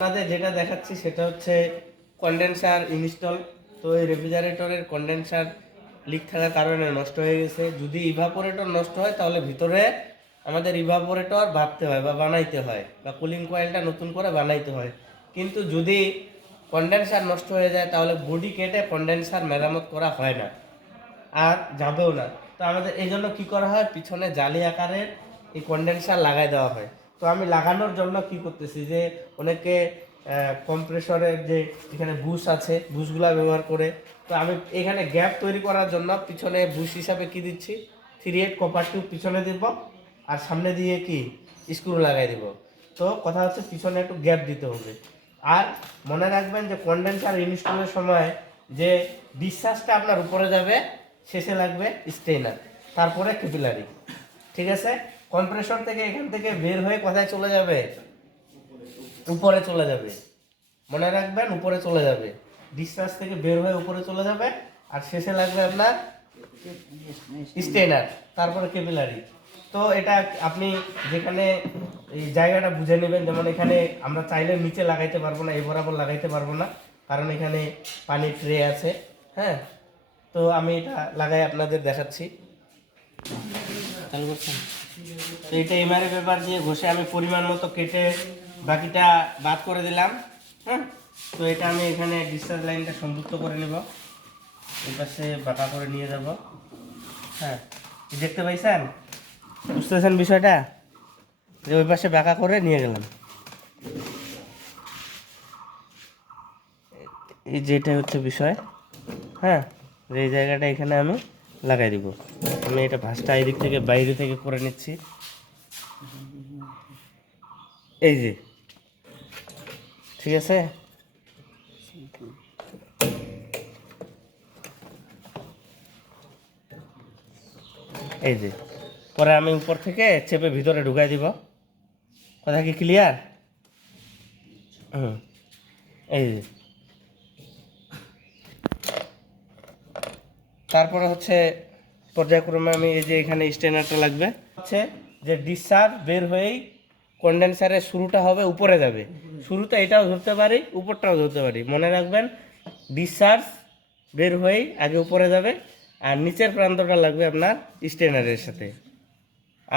আপনাদের যেটা দেখাচ্ছি সেটা হচ্ছে কন্ডেন্সার ইনস্টল। তো এই রেফ্রিজারেটরের কন্ডেন্সার লিক থাকার কারণে নষ্ট হয়ে গেছে। যদি ইভাপোরেটর নষ্ট হয় তাহলে ভিতরে আমাদের ইভাপোরেটর বাঁধতে হয় বা বানাইতে হয়, বা কুলিং কয়েলটা নতুন করে বানাইতে হয়। কিন্তু যদি কন্ডেন্সার নষ্ট হয়ে যায় তাহলে বডি কেটে কন্ডেন্সার মেরামত করা হয় না, আর যাবেও না। তো আমাদের এই জন্য কী করা হয়, পিছনে জালি আকারের এই কন্ডেন্সার লাগাই দেওয়া হয়। তো আমি লাগানোর জন্য কি করতেছি, যে অনেকে কম্প্রেসরের যে এখানে বুশ আছে, বুশগুলা ব্যবহার করে। তো আমি এখানে গ্যাপ তৈরি করার জন্য পিছনে বুশ হিসাবে কি দিচ্ছি, 3/8 কপার টিউব পিছনে দিব, আর সামনে দিয়ে কি স্ক্রু লাগাই দিব। তো কথা হচ্ছে পিছনে একটু গ্যাপ দিতে হবে। আর মনে রাখবেন যে কন্ডেন্সার ইনস্টলের সময় যে ডিসচার্জটা আপনার উপরে যাবে, শেষে লাগবে স্টেইনার, তারপরে ক্যাপিলারি। ঠিক আছে, কম্প্রেসর থেকে এখান থেকে বের হয়ে কোথায় চলে যাবে, উপরে চলে যাবে। মনে রাখবেন উপরে চলে যাবে, ডিসচার্জ থেকে বের হয়ে উপরে চলে যাবে, আর শেষে লাগবে আপনার স্টেইনার, তারপরে ক্যাপিলারি। তো এটা আপনি যেখানে এই জায়গাটা বুঝে নেবেন, যেমন এখানে আমরা চাইলে নিচে লাগাইতে পারবো না, এই বরাবর লাগাইতে পারবো না, কারণ এখানে পানির ট্রে আছে। হ্যাঁ, তো আমি এটা লাগাই আপনাদের দেখাচ্ছি। চালু করছেন? তো এটা এমআরএ পেপার দিয়ে ঘষে আমি পরিমাণ মতো কেটে বাকিটা বাদ করে দিলাম। হ্যাঁ, তো এটা আমি এখানে ডিসচার্জ লাইনটা সংযুক্ত করে নেব, এই পাশে বাঁকা করে নিয়ে যাব। হ্যাঁ, দেখতে পাইছেন, বুঝতেছেন বিষয়টা, যে ওই পাশে বাঁকা করে নিয়ে গেলাম। এই যেটা হচ্ছে বিষয়। হ্যাঁ, এই জায়গাটা এখানে আমি লাগাই দিব। আমি এটা ভাঁজটা এই দিক থেকে বাইরে থেকে করে নিচ্ছি। এই যে, ঠিক আছে, এই যে পরে আমি উপর থেকে চেপে ভিতরে ঢুকাই দিব। কথা কি ক্লিয়ার? হুম, এই যে তারপরে হচ্ছে পর্যায়ক্রমে আমি এই যে এখানে স্টেনারটা লাগবে, হচ্ছে যে ডিসচার্জ বের হয়েই কন্ডেন্সারের শুরুটা হবে, উপরে যাবে। শুরুটা এটাও ধরতে পারি, উপরটাও ধরতে পারি। মনে রাখবেন ডিসচার্জ বের হয়েই আগে উপরে যাবে, আর নিচের প্রান্তটা লাগবে আপনার স্টেনারের সাথে।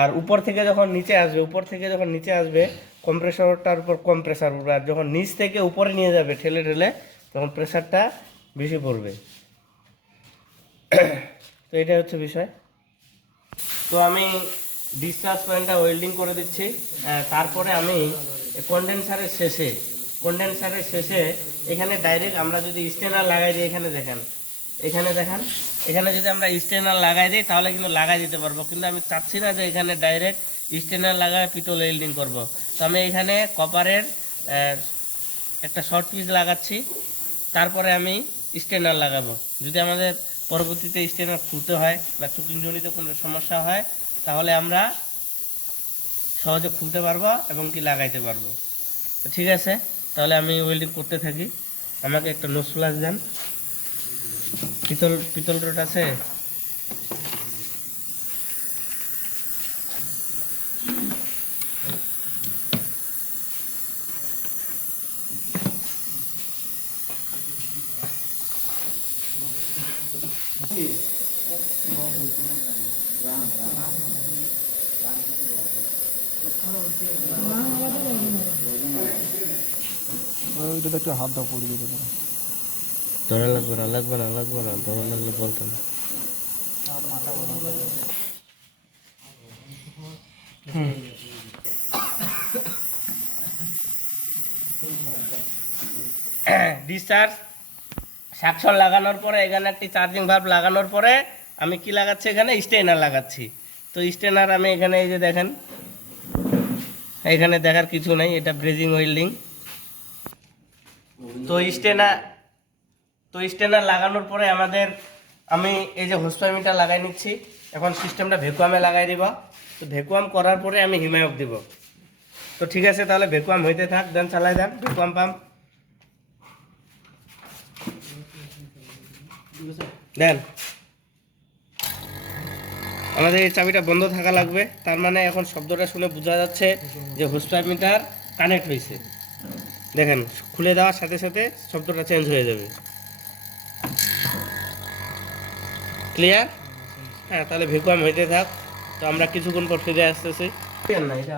আর উপর থেকে যখন নিচে আসবে, উপর থেকে যখন নিচে আসবে কম্প্রেসরটার উপর কম প্রেসার পড়বে, আর যখন নিচ থেকে উপরে নিয়ে যাবে ঠেলে ঠেলে, তখন প্রেসারটা বেশি পড়বে। তো এটাই হচ্ছে বিষয়। তো আমি ডিসচার্জ পয়েন্টটা ওয়েল্ডিং করে দিচ্ছি। তারপরে আমি কন্ডেন্সারের শেষে এখানে ডাইরেক্ট আমরা যদি স্টেনার লাগাই দিই, এখানে দেখেন, এখানে যদি আমরা স্টেনার লাগাই দিই তাহলে কিন্তু লাগাই দিতে পারবো। কিন্তু আমি চাচ্ছি না যে এখানে ডাইরেক্ট স্টেনার লাগায় পিতল ওয়েল্ডিং করব। তো আমি এখানে কপারের একটা শর্ট পিস লাগাচ্ছি, তারপরে আমি স্টেনার লাগাবো। যদি আমাদের পরবর্তীতে স্টেনার খুলতে হয় বা চুকিংজনিত কোনো সমস্যা হয়, তাহলে আমরা সহজে খুলতে পারবো এবং কি লাগাইতে পারবো। তো ঠিক আছে, তাহলে আমি ওয়েল্ডিং করতে থাকি। আমাকে একটা নোজ প্লাস দেন। পিতল রড আছে? ওইটাতে একটু হাত দাও, পড়ে যেতে পারে। ধরা লাগবে না, ধরা লাগলে বলতো না। ডিসচার্জ সাকশন লাগানোর পরে এখানে একটি চার্জিং ভাল্ব লাগানোর পরে আমি কি লাগাচ্ছি, এখানে স্টেনার লাগাচ্ছি। তো স্টেনার আমি এখানে এই যে দেখেন, এখানে দেখার কিছু নাই, এটা ব্রেজিং ওয়েল্ডিং। তো স্টেনার লাগানোর পরে আমি এই যে হোস পাইপটা লাগাই নিচ্ছি। এখন সিস্টেমটা ভ্যাকুয়ামে লাগাই দিব। তো ভ্যাকুয়াম করার পরে আমি হিমায়ক দিব। তো ঠিক আছে, তাহলে ভ্যাকুয়াম হইতে থাক, দেন চালাই দেন ভ্যাকুয়াম পাম্প দেন। আমাদের এই চাবিটা বন্ধ থাকা লাগবে, তার মানে এখন শব্দটা শুনে বোঝা যাচ্ছে যে হোস পাইপ মিটার কানেক্ট হয়েছে। দেখেন খুলে দেওয়ার সাথে সাথে শব্দটা চেঞ্জ হয়ে যাবে। ক্লিয়ার? হ্যাঁ, তাহলে ভ্যাকুয়াম হইতে থাক। তো আমরা কিছুক্ষণ পর ফিরে আসতেছি। না এটা